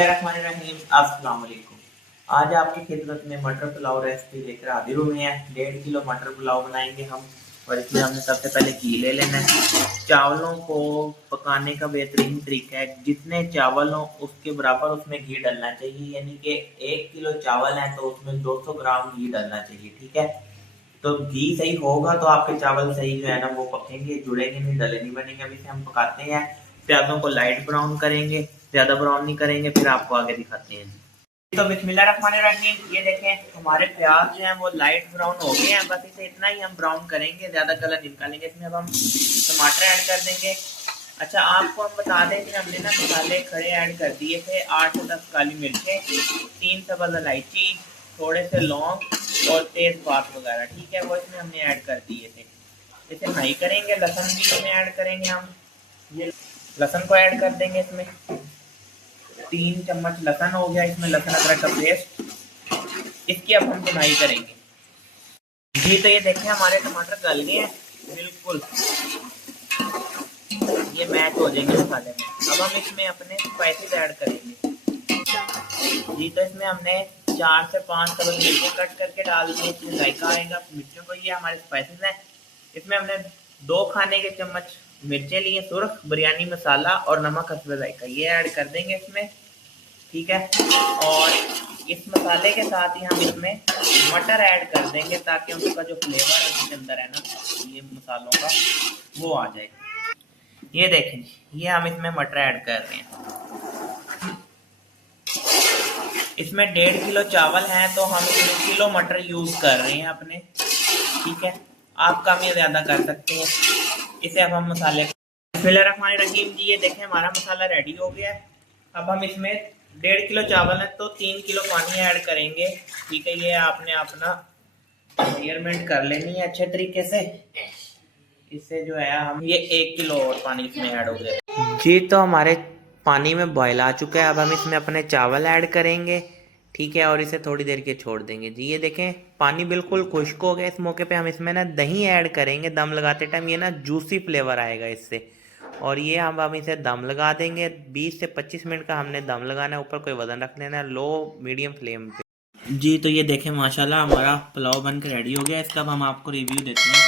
रहीम अस्सलाम वालेकुम। आज आपकी खिदमत में मटर पुलाव रेसिपी लेकर हाजिर हुए हैं। 1.5 किलो मटर पुलाव बनाएंगे हम। और इसमें हमने सबसे पहले घी ले लेना है। चावलों को पकाने का बेहतरीन तरीका है, जितने चावल हो उसके बराबर उसमें घी डालना चाहिए। यानी कि 1 किलो चावल है तो उसमें 200 ग्राम घी डालना चाहिए। ठीक है, तो घी सही होगा तो आपके चावल सही जो है ना वो पकेंगे, जुड़ेंगे नहीं, डले नहीं बनेंगे। अभी से हम पकाते हैं। प्याजों को लाइट ब्राउन करेंगे, ज्यादा ब्राउन नहीं करेंगे, फिर आपको आगे दिखाते हैं। तो बिस्मिल्लाहिर्रहमानिर्रहीम, ये देखें हमारे प्याज जो हैं वो लाइट ब्राउन हो गए हैं। बस इसे इतना ही हम ब्राउन करेंगे, ज्यादा कलर निकालेंगे। इसमें अब हम टमाटर ऐड कर देंगे। अच्छा, आपको हम बता दें कि हमने ना मसाले खड़े ऐड कर दिए थे। 8 से 10 काली मिर्चें, 3 सब्ज़ इलायची, थोड़े से लौंग और तेज़पात वगैरह। ठीक है, वो इसमें हमने ऐड कर दिए थे। इसे फ्राई करेंगे। लहसुन भी इसमें ऐड करेंगे हम। ये लहसुन को ऐड कर देंगे इसमें। 3 चम्मच लहसुन हो गया इसमें, लहसुन अदरक का पेस्ट। इसकी अब हम भुनाई करेंगे। जी, तो ये देखें हमारे टमाटर गल गए हैं बिल्कुल, ये मैच हो जाएंगे मसाले में। अब हम इसमें अपने स्पाइसेस ऐड करेंगे। जी, तो इसमें हमने 4 से 5 सब्ज़ मिर्चें कट करके डाल दी, इसमें जायका आएगा मिर्चों को। ये हमारे स्पाइसेस हैं। इसमें हमने 2 खाने के चम्मच मिर्चें लिए सुर्ख, बिरयानी मसाला और नमक हस्ब जायका, ये ऐड कर देंगे इसमें। ठीक है, और इस मसाले के साथ ही हम इसमें मटर ऐड कर देंगे ताकि उसका जो फ्लेवर है उसके अंदर है ना, ये मसालों का, वो आ जाए। ये देखें, ये हम इसमें मटर ऐड कर रहे हैं। इसमें 1.5 किलो चावल हैं तो हम 1 किलो मटर यूज कर रहे हैं अपने। ठीक है, आप कम या ज्यादा कर सकते हैं। इसे अब हम मसाले, बिस्मिल्लाहिर्रहमानिर्रहीम जी, ये देखें हमारा मसाला रेडी हो गया है। अब हम इसमें 1.5 किलो चावल है तो 3 किलो पानी ऐड करेंगे। ठीक है, ये आपने अपना मेजरमेंट कर लेनी है अच्छे तरीके से। इससे जो है हम, ये 1 किलो और पानी इसमें ऐड हो गया जी। तो हमारे पानी में बॉयल आ चुका है। अब हम इसमें अपने चावल ऐड करेंगे। ठीक है, और इसे थोड़ी देर के छोड़ देंगे। जी, ये देखें पानी बिल्कुल खुश्क हो गया। इस मौके पे हम इसमें ना दही ऐड करेंगे। दम लगाते टाइम ये ना जूसी फ्लेवर आएगा इससे। और ये हम इसे दम लगा देंगे। 20 से 25 मिनट का हमने दम लगाना है। ऊपर कोई वजन रख लेना है, लो मीडियम फ्लेम पे। जी, तो ये देखें माशाल्लाह हमारा पुलाव बनकर रेडी हो गया। इसका अब हम आपको रिव्यू देते हैं।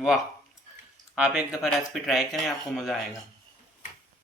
वाह, आप एक दफ़ा रेसिपी ट्राई करें, आपको मज़ा आएगा।